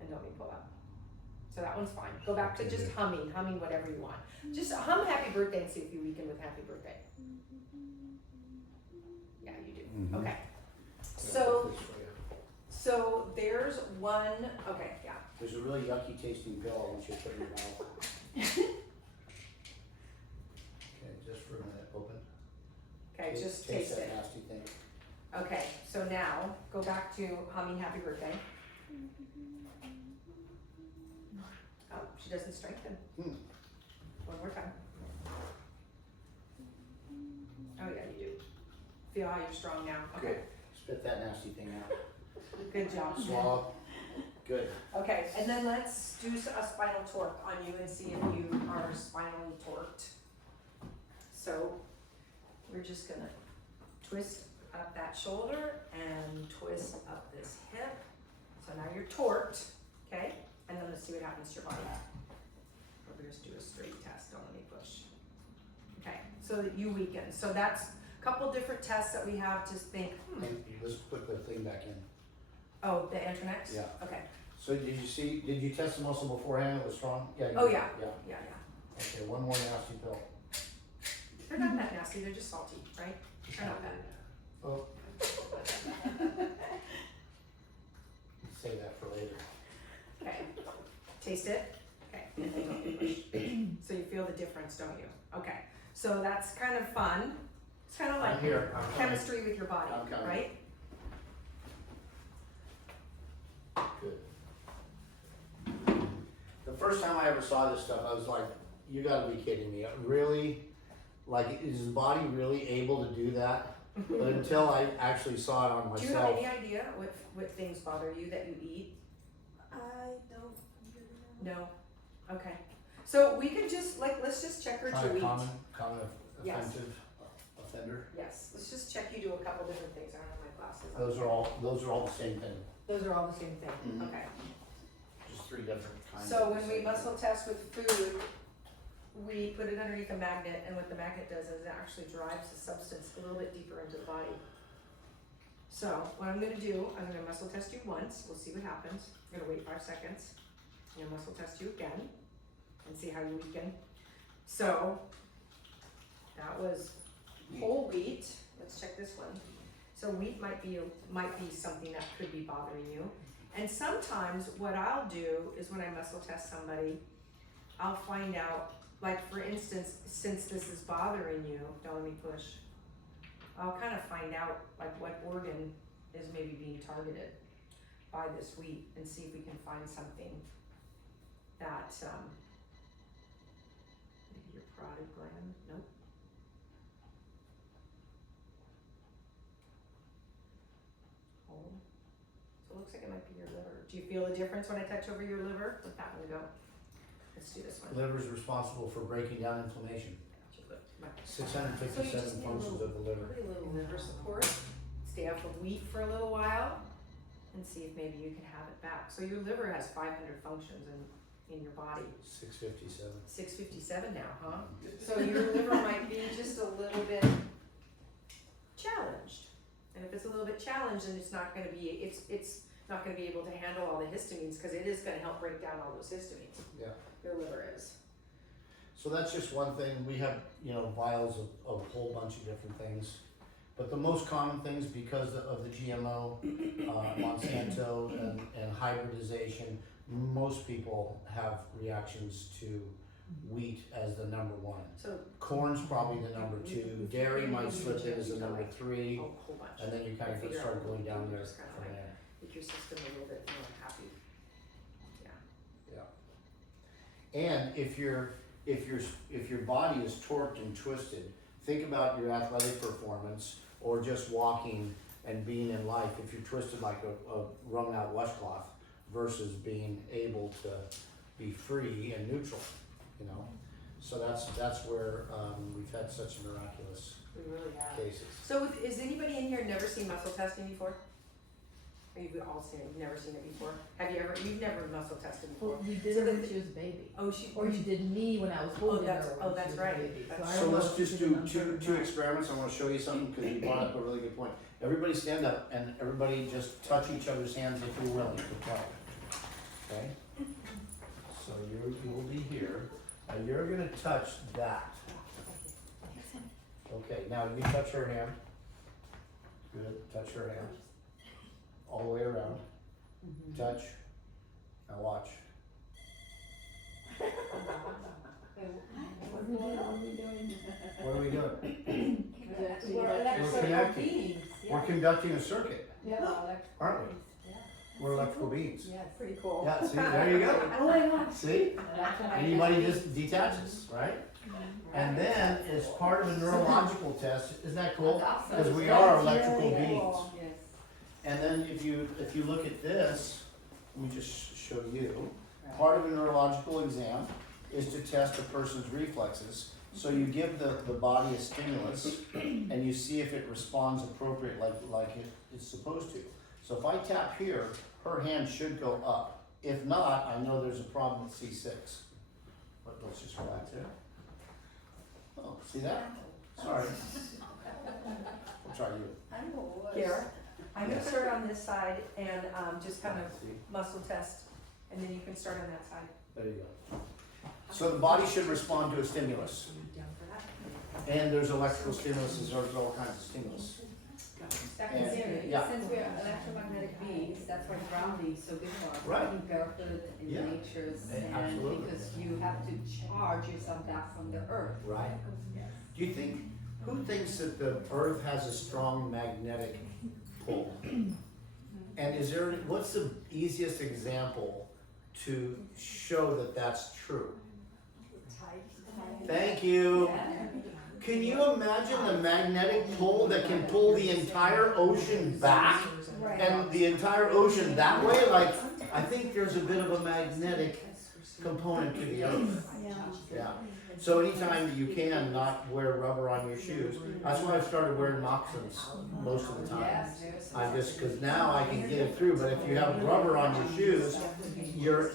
And don't pull up. So that one's fine. Go back to just humming whatever you want. Just hum happy birthday and see if you weaken with happy birthday. Yeah, you do. Mhm. Okay. So there's one, okay, yeah. There's a really yucky tasting pill I want you to put in your mouth. Okay, just for a minute, open. Okay, just taste that it. nasty thing. Okay, so now go back to humming happy birthday. Oh, she doesn't strengthen. One more time. Oh yeah, you do. Feel how you're strong now. Okay, Good. Spit that nasty thing out. good job. Swallow. Good. Okay, and then let's do a spinal torque on you and see if you are spinally torqued. So we're just gonna twist up that shoulder and twist up this hip. So now you're torqued, okay? And then let's see what happens to your body. We'll just do a straight test, don't let me push. Okay, so that you weaken. So that's a couple different tests that we have to think, And let's put the thing back in. oh, the Antronex? Yeah. Okay, So did you test the muscle beforehand? It was strong? Yeah. you Oh, did. yeah. Yeah. yeah. Okay, one more nasty pill. They're not that nasty, they're just salty, right? They're not bad. Oh. Save that for later. Okay, taste it. Okay, and then don't push. So you feel the difference, don't you? Okay, so that's kind of fun. It's kind of like I'm here. I'm coming. chemistry with your body, I'm coming. right? Good. The first time I ever saw this stuff, I was like, you gotta be kidding me. Really? Like, is his body really able to do that? But until I actually saw it on myself. Do you have any idea what things bother you that you eat? I don't really know. No? Okay. So we could just, let's just check her Try to a eat. common Yes. offender. Yes, let's just check you do a couple different things. I don't have my glasses on. Those are all the same thing. Those are all the same thing, Mhm. okay. Just 3 different kinds. So of when the we same muscle thing. test with food, we put it underneath a magnet, and what the magnet does is it actually drives the substance a little bit deeper into the body. So what I'm gonna do, I'm gonna muscle test you once, we'll see what happens. I'm gonna wait 5 seconds. I'm gonna muscle test you again and see how you weaken. So that was whole wheat. Let's check this one. So wheat might be something that could be bothering you. And sometimes what I'll do is when I muscle test somebody, I'll find out, like for instance, since this is bothering you, don't let me push. I'll kind of find out like what organ is maybe being targeted by this wheat and see if we can find something that, maybe your parotid gland, nope. Oh, so it looks like it might be your liver. Do you feel a difference when I touch over your liver? Let that one go. Let's do this one. Liver is responsible for breaking down inflammation. So you 657 just need a functions of the liver. Put a little liver support, stay off of wheat for a little while, and see if maybe you can have it back. So your liver has 500 functions in your body. 657. 657 now, huh? So your liver might be just a little bit challenged. And if it's a little bit challenged, then it's not gonna be, it's not gonna be able to handle all the histamines, because it is gonna help break down all those histamines. Yeah. Your liver is. So that's just one thing. We have, vials of a whole bunch of different things. But the most common things, because of the GMO, Monsanto, and hybridization, most people have reactions to wheat as the number one. So Corn's probably the number two. Dairy might slip in as the number three. a whole bunch. And then you kind of Figure out start what going you down do, there just kinda from like there. make your system a little bit more happy. And if your body is torqued and twisted, think about your athletic performance or just walking and being in life. If you're twisted like a wrung out washcloth versus being able to be free and neutral, So that's where we've had such miraculous We really have. cases. So is anybody in here never seen muscle testing before? Or you've all seen it, you've never seen it before? You've never muscle tested before? Well, we did So her the- when she was a baby. Or Or you did me when I was holding her that's- when oh, that's she was right. a baby. So I So don't know let's if you just did do it on purpose or two not. experiments. I want to show you something because you brought up a really good point. Everybody stand up and everybody just touch each other's hands if you're willing to play. Okay? So you will be here and you're going to touch that. Okay, now you touch her hand. Good, touch her hand. All the way around. Touch. Now watch. What are we doing? What are we doing? We're electrical connecting. beings, We're yeah. conducting a circuit, Yeah, we're electrical aren't we? beings, yeah. We're electrical beings. Yes. Pretty cool. Yeah, see, there you go. Oh my God. See? Anybody just detaches, right? And then, as part of a neurological test, isn't that cool? Because we are electrical beings. Yes. And then if you look at this, let me just show you. Part of a neurological exam is to test a person's reflexes. So you give the body a stimulus and you see if it responds appropriate like it's supposed to. So if I tap here, her hand should go up. If not, I know there's a problem with C6. But let's just relax there. Oh, see that? Sorry. I'll try you. Here, I'm gonna start on this side and just kind of See? muscle test, and then you can start on that side. There you go. So the body should respond to a stimulus. Down for that. And there's electrical stimuluses, there's all kinds of stimulus. Dr. And- Gary, yeah. since we're electromagnetic beings, that's why grounding is so good for us. Right. Being barefoot in Yeah. natures, and Absolutely. because you have to charge yourself back from the earth. Right. Do you think, who thinks that the earth has a strong magnetic pull? And what's the easiest example to show that that's true? Thank you. Can you imagine the magnetic pull that can pull the entire ocean back and the entire ocean that way? Like, I think there's a bit of a magnetic component to the earth. Yeah. So anytime you can not wear rubber on your shoes, that's why I've started wearing moccasins most of the time. I just, because now I can get it through, but if you have rubber on your shoes, you're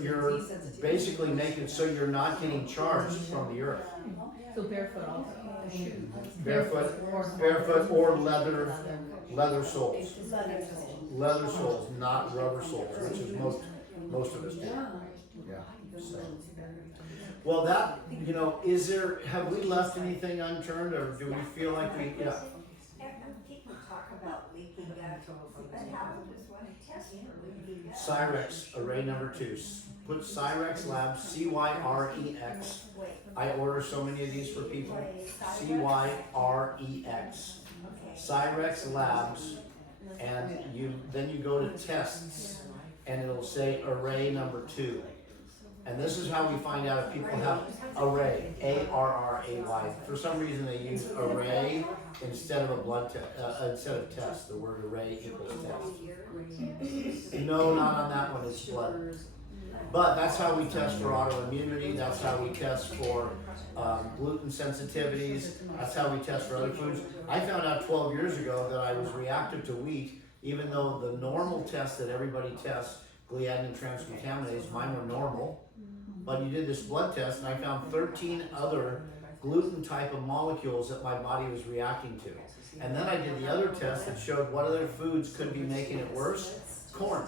basically making so you're not getting charged from the earth. So barefoot also, shoes. Barefoot or leather soles. Leather soles, not rubber soles, which is most of us do. Yeah. So. Well, that, have we left anything unturned, or do we feel like we, yeah? People talk about leaky But how does one test for leaky gut? Cyrex, array number 2. Put Cyrex Labs, C-Y-R-E-X. I order so many of these for people. C-Y-R-E-X. Cyrex Labs, and then you go to tests, and it'll say array number 2. And this is how we find out if people have array, A-R-R-A-Y. For some reason they use array instead of a blood test, instead of test. The word array equals test. No, not on that one, it's blood. But that's how we test for autoimmunity, that's how we test for gluten sensitivities, that's how we test for other foods. I found out 12 years ago that I was reactive to wheat, even though the normal test that everybody tests, gliadin transglutaminase, mine were normal. But you did this blood test and I found 13 other gluten type of molecules that my body was reacting to. And then I did the other test that showed what other foods could be making it worse. Corn.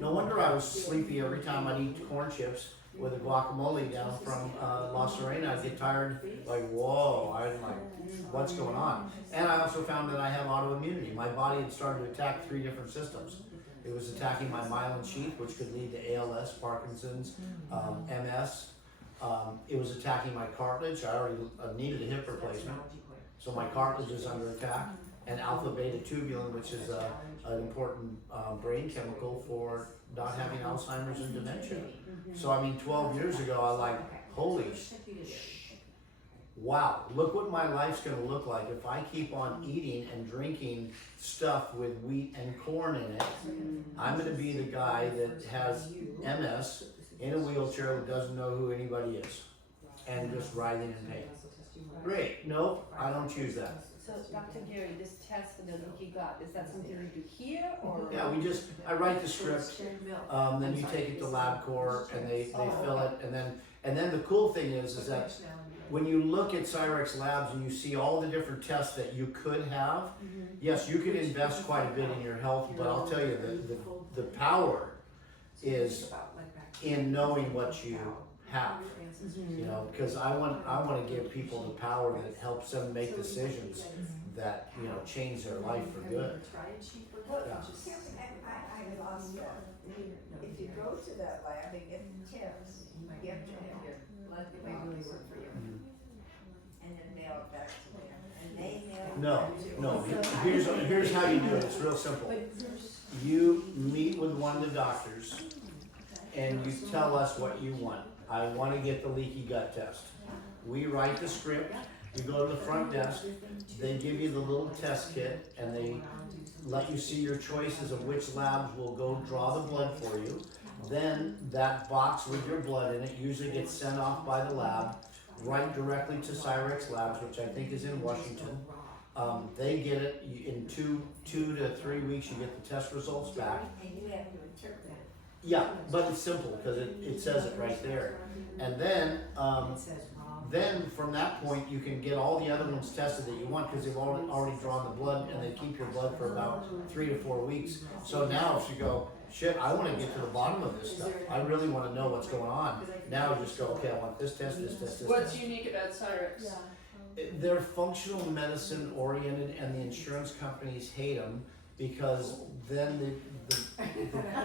No wonder I was sleepy every time I'd eat corn chips with a guacamole down from La Serena. I'd get tired, like, whoa, I'm like, what's going on? And I also found that I have autoimmunity. My body had started to attack 3 different systems. It was attacking my myelin sheath, which could lead to ALS, Parkinson's, MS. It was attacking my cartilage. I already needed a hip replacement, so my cartilage is under attack. And alpha beta tubulin, which is an important brain chemical for not having Alzheimer's and dementia. So I mean, 12 years ago, I like, holy wow, look what my life's gonna look like if I keep on eating and drinking stuff with wheat and corn in it. I'm gonna be the guy that has MS in a wheelchair that doesn't know who anybody is and just writhing in pain. Great, no, I don't choose that. So Dr. Gary, this test for the leaky gut, is that something we do here or? Yeah, I write the script, then you take it to LabCorp and they fill it, and then the cool thing is that when you look at Cyrex Labs and you see all the different tests that you could have, yes, you could invest quite a bit in your health, but I'll tell you the power is in knowing what you have. You know, because I want to give people the power that helps them make decisions that, you know, change their life for good. Yeah. I lost if you go to that lab and get the tips, you have to have your blood development work for you. And then mail it back to them. And they mail it No, back to here's how you do it, it's real simple. You meet with one of the doctors and you tell us what you want. I want to get the leaky gut test. We write the script, you go to the front desk, they give you the little test kit and they let you see your choices of which labs will go draw the blood for you. Then that box with your blood in it usually gets sent off by the lab right directly to Cyrex Labs, which I think is in Washington. They get it in two to 3 weeks, you get the test results back. and you have to interpret it. Yeah, but it's simple because it says it right there. And then from that point you can get all the other ones tested that you want because they've already drawn the blood and they keep your blood for about 3 to 4 weeks. So now if you go, shit, I want to get to the bottom of this stuff. I really want to know what's going on. Now you just go, okay, I want this test, this test, this What's test. unique about Cyrex? They're functional medicine oriented and the insurance companies hate them because then the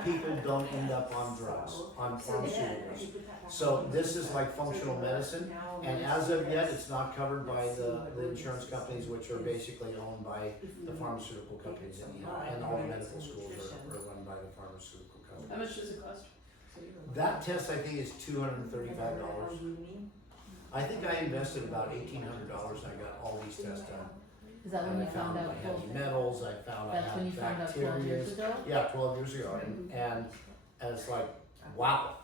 people don't end up on drugs, on pharmaceuticals. So this is like functional medicine, and as of yet, it's not covered by the insurance companies, which are basically owned by the pharmaceutical companies, and all the medical schools are run by the pharmaceutical How companies. much does it cost? That test, I think, is $235. I think I invested about $1,800 and I got all these tests done. Is that when And you I found out? my heavy metals, I found I That's when you had found out 12 years bacteria. ago? Yeah, 12 years ago, and it's like, wow,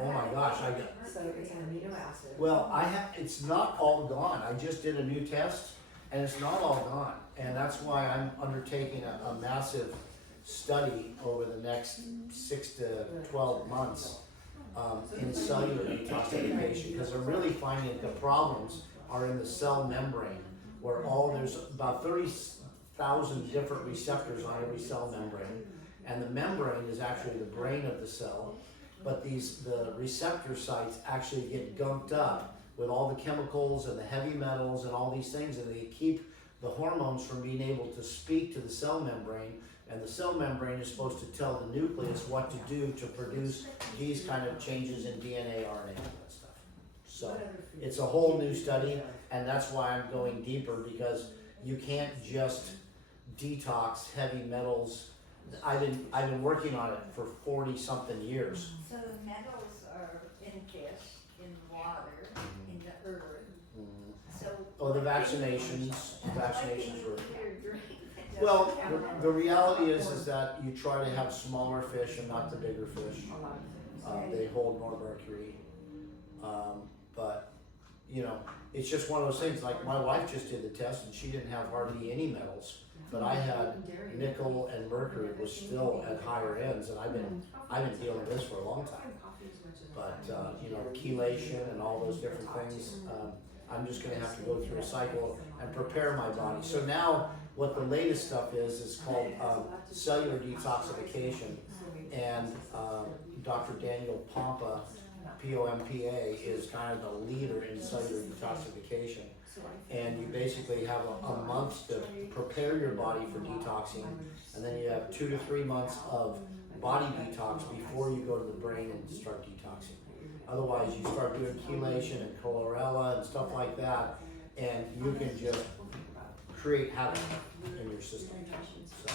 oh my gosh, I got, So it's an amino acid. well, it's not all gone, I just did a new test, and it's not all gone, and that's why I'm undertaking a massive study over the next 6 to 12 months in cellular detoxification, because they're really finding that the problems are in the cell membrane, where there's about 30,000 different receptors on every cell membrane, and the membrane is actually the brain of the cell, but the receptor sites actually get gunked up with all the chemicals and the heavy metals and all these things, and they keep the hormones from being able to speak to the cell membrane, And the cell membrane is supposed to tell the nucleus what to do to produce these kind of changes in DNA, RNA, and that stuff. So it's a whole new study, and that's why I'm going deeper, because you can't just detox heavy metals. I've been working on it for 40 something years. So the metals are in fish, in water, in the earth. So. Oh, the vaccinations were. Clear drink that Well, doesn't have the reality is that you try to have smaller fish and not the bigger fish. They hold more mercury. But, you know, it's just one of those things, like my wife just did the test and she didn't have hardly any metals, but I had nickel and mercury was still at higher ends, and I've been dealing with this for a long time. But, you know, chelation and all those different things, I'm just gonna have to go through a cycle and prepare my body. So now, what the latest stuff is called cellular detoxification, and Dr. Daniel Pompa, Pompa, is kind of the leader in cellular detoxification. And you basically have a month to prepare your body for detoxing, and then you have 2 to 3 months of body detox before you go to the brain and start detoxing. Otherwise, you start doing chelation and chlorella and stuff like that, and you can just create havoc in your system. So,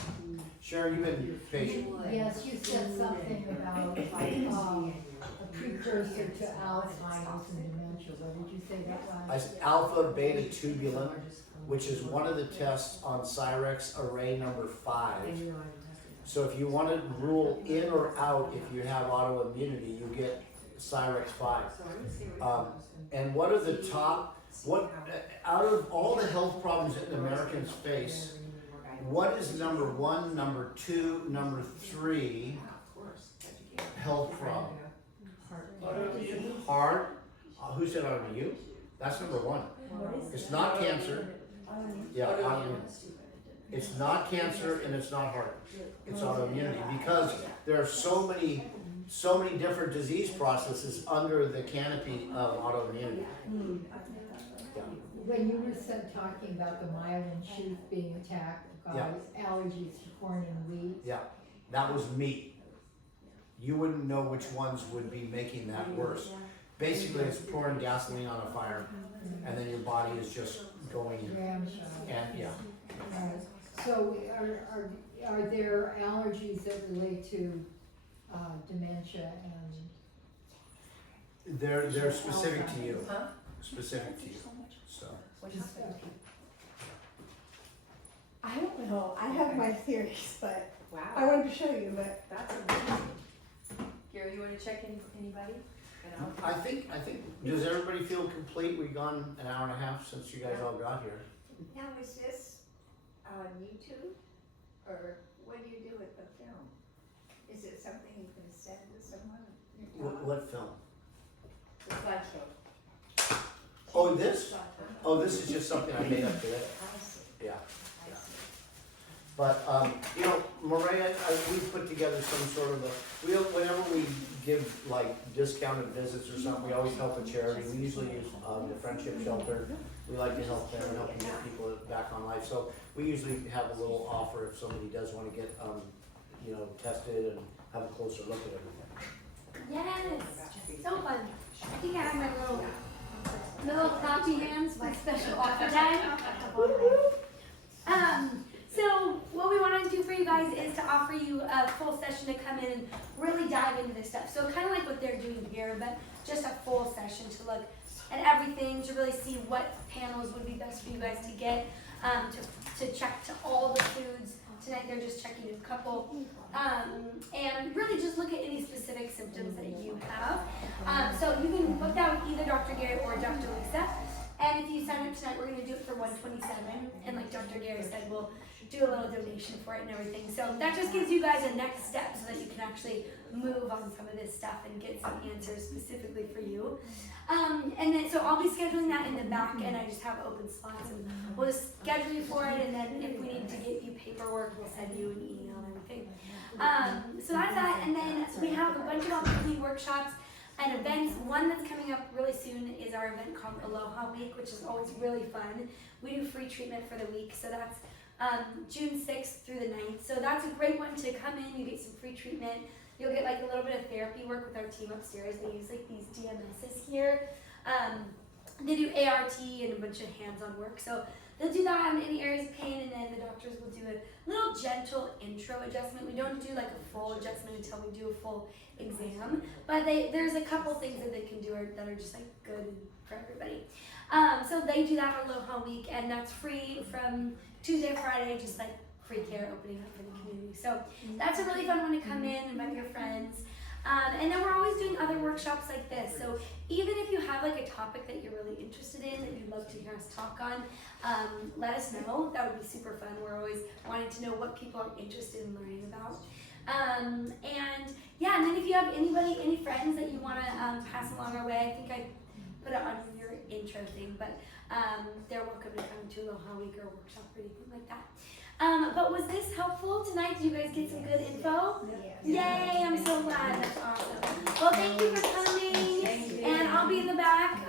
Sharon, you've been patient. Yes, you said something about like a precursor to Alzheimer's and dementia. What did you say that was? Alpha beta tubulin, which is one of the tests on Cyrex array number 5. So if you want to rule in or out if you have autoimmunity, you get Cyrex 5. And what are the top, out of all the health problems that Americans face, what is number 1, number 2, number 3 health problem? Heart. Who said autoimmune? That's number 1. It's not cancer. Yeah, autoimmune. It's not cancer and it's not heart. It's autoimmunity, because there are so many different disease processes under the canopy of autoimmunity. Yeah. When you were talking about the myelin sheath being attacked by allergies to corn and wheat. Yeah, that was me. You wouldn't know which ones would be making that worse. Basically, it's pouring gasoline on a fire, and then your body is just going, and yeah. So are there allergies that relate to dementia and? They're specific to you. Specific to you. So. I don't know. I have my theories, but Wow, I wanted to show you. But that's amazing. Gary, you wanna check in anybody? I think, does everybody feel complete? We've gone an hour and a half since you guys all got here. Now, is this on YouTube, or what do you do with the film? Is it something you can send to someone? What film? The slideshow. Oh, this? Oh, this is just something I made up today. I see, Yeah. I see. But, you know, Maria, we've put together some sort of whenever we give like discounted visits or something, we always help a charity. We usually use the Friendship Shelter. We like to help them and help them get people back on life. So we usually have a little offer if somebody does want to get, you know, tested and have a closer look at everything. Yes, so fun. I think I have my little copy hands for special offer time. So what we want to do for you guys is to offer you a full session to come in and really dive into this stuff. So kind of like what they're doing here, but just a full session to look at everything, to really see what panels would be best for you guys to get, to check to all the foods. Tonight they're just checking a couple, and really just look at any specific symptoms that you have. So you can book that with either Dr. Gary or Dr. Lisa. And if you sign up tonight, we're going to do it for $127. And like Dr. Gary said, we'll do a little donation for it and everything. So that just gives you guys a next step so that you can actually move on some of this stuff and get some answers specifically for you. And then, so I'll be scheduling that in the back, and I just have open slots, and we'll just schedule you for it, and then if we need to get you paperwork, we'll send you an email and everything. So that's that, and then we have a bunch of opportunity workshops and events. One that's coming up really soon is our event called Aloha Week, which is always really fun. We do free treatment for the week, so that's June 6th through the 9th. So that's a great one to come in. You get some free treatment. You'll get like a little bit of therapy work with our team upstairs. They use like these DMSs here. They do ART and a bunch of hands-on work. So they'll do that on any areas of pain, and then the doctors will do a little gentle intro adjustment. We don't do like a full adjustment until we do a full exam, but there's a couple things that they can do that are just like good for everybody. So they do that on Aloha Week, and that's free from Tuesday to Friday, just like free care opening up for the community. So that's a really fun one to come in, invite your friends. And then we're always doing other workshops like this. So even if you have like a topic that you're really interested in that you'd love to hear us talk on, let us know. That would be super fun. We're always wanting to know what people are interested in learning about. And yeah, and then if you have any friends that you want to pass along our way, I think I put it on your intro thing, but they're welcome to come to Aloha Week or workshop or anything like that. But was this helpful tonight? Did you guys get some good info? Yeah. Yay, I'm so glad. That's awesome. Well, thank you for coming. And I'll be in the back.